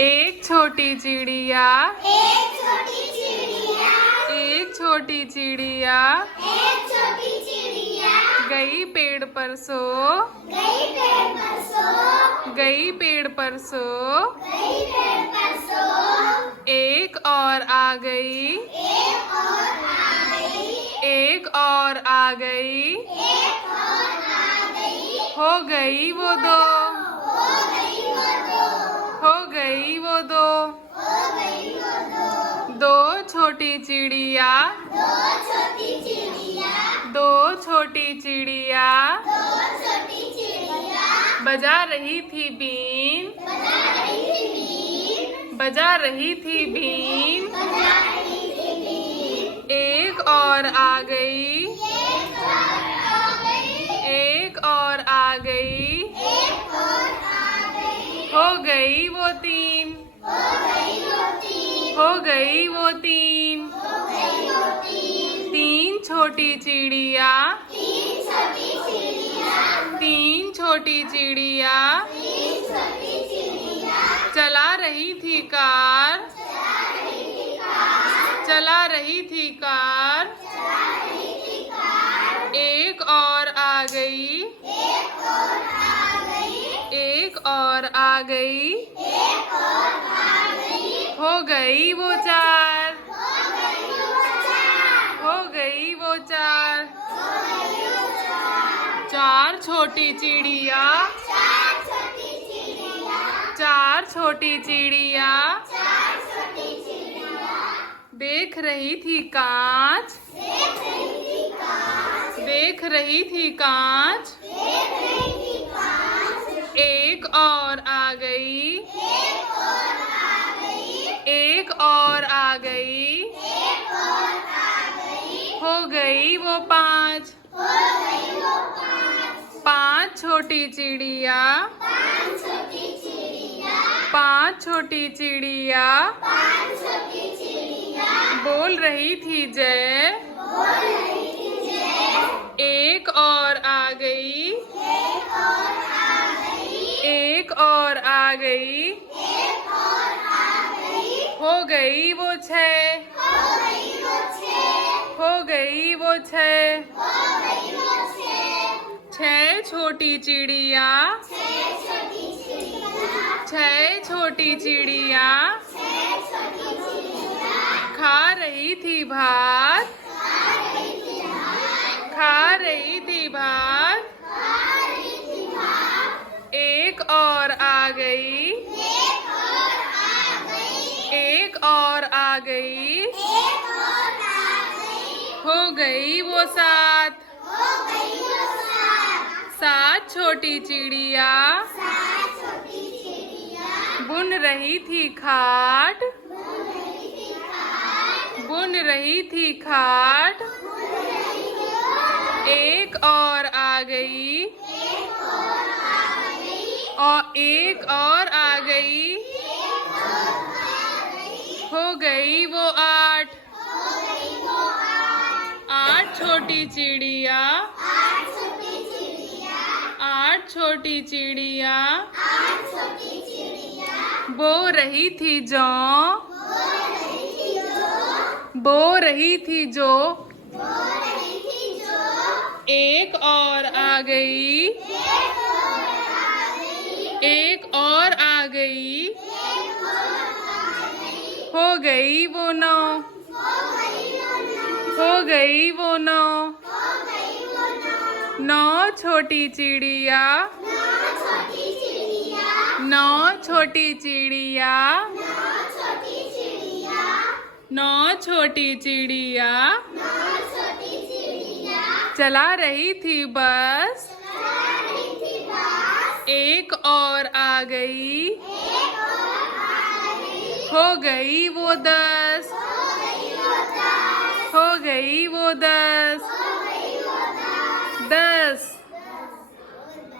एक छोटी चिड़िया, एक छोटी चिड़िया, एक छोटी चिड़िया, एक छोटी चिड़िया, गई पेड़ पर सो, गई पेड़ पर सो, गई पेड़ पर सो, गई पेड़ पर सो, एक और आ गई, एक और आ गई, एक और आ गई, एक और आ गई, हो गई वो दो, हो गई वो दो, हो गई वो दो, हो गई वो दो, दो छोटी चिड़िया, दो छोटी चिड़िया, दो छोटी चिड़िया, दो छोटी चिड़िया, बजा रही थी बीन, बजा रही थी बीन, बजा रही थी बीन, बजा रही थी बीन, एक और आ गई, एक और आ गई, एक और आ गई, एक और आ गई, हो गई वो तीन, हो गई वो तीन, हो गई वो तीन, हो गई वो तीन, तीन छोटी चिड़िया, तीन छोटी चिड़िया, तीन छोटी चिड़िया, तीन छोटी चिड़िया, चला रही थी कार, चला रही थी कार, चला रही थी कार, चला रही थी कार, एक और आ गई, एक और आ गई, एक और आ गई, एक और आ गई, हो गई वो चार, हो गई वो चार, हो गई वो चार, हो गई वो चार, चार छोटी चिड़िया, चार छोटी चिड़िया, चार छोटी चिड़िया, चार छोटी चिड़िया, देख रही थी कांच, देख रही थी कांच, देख रही थी कांच, देख रही थी कांच, एक और आ गई, एक और आ गई, एक और आ गई, एक और आ गई, हो गई वो पांच, हो गई वो पांच, पांच छोटी चिड़िया, पांच छोटी चिड़िया, पांच छोटी चिड़िया, पांच छोटी चिड़िया, बोल रही थी जय, बोल रही थी जय, एक और आ गई, एक और आ गई, एक और आ गई, एक और आ गई, हो गई वो छह, हो गई वो छह, हो गई वो छह, हो गई वो छह, छह छोटी चिड़िया, छह छोटी चिड़िया, छह छोटी चिड़िया, छह छोटी चिड़िया, खा रही थी भात, खा रही थी भात, खा रही थी भात, खा रही थी भात, एक और आ गई, एक और आ गई, एक और आ गई, एक और आ गई, हो गई वो सात, हो गई वो सात, सात छोटी चिड़िया, सात छोटी चिड़िया, बुन रही थी खाट, बुन रही थी खाट, बुन रही थी खाट, बुन रही थी खाट, एक और आ गई, एक और आ गई, और एक और आ गई, एक और आ गई, हो गई वो आठ, हो गई वो आठ, आठ छोटी चिड़िया, आठ छोटी चिड़िया, आठ छोटी चिड़िया, आठ छोटी चिड़िया, बो रही थी जौ, बोल रही थी जो, बो रही थी जो, बोल रही थी जो, एक और आ गई, एक और आ गई, एक और आ गई, एक और आ गई, हो गई वो नौ, हो गई वो नौ, हो गई वो नौ, हो गई वो नौ, नौ छोटी चिड़िया, नौ छोटी चिड़िया, नौ छोटी चिड़िया, नौ छोटी चिड़िया, नौ छोटी चिड़िया, नौ छोटी चिड़िया, चला रही थी बस, चला रही थी बस, एक और आ गई, एक और आ गई, हो गई वो दस, हो गई वो दस, हो गई वो दस, हो गई वो दस, दस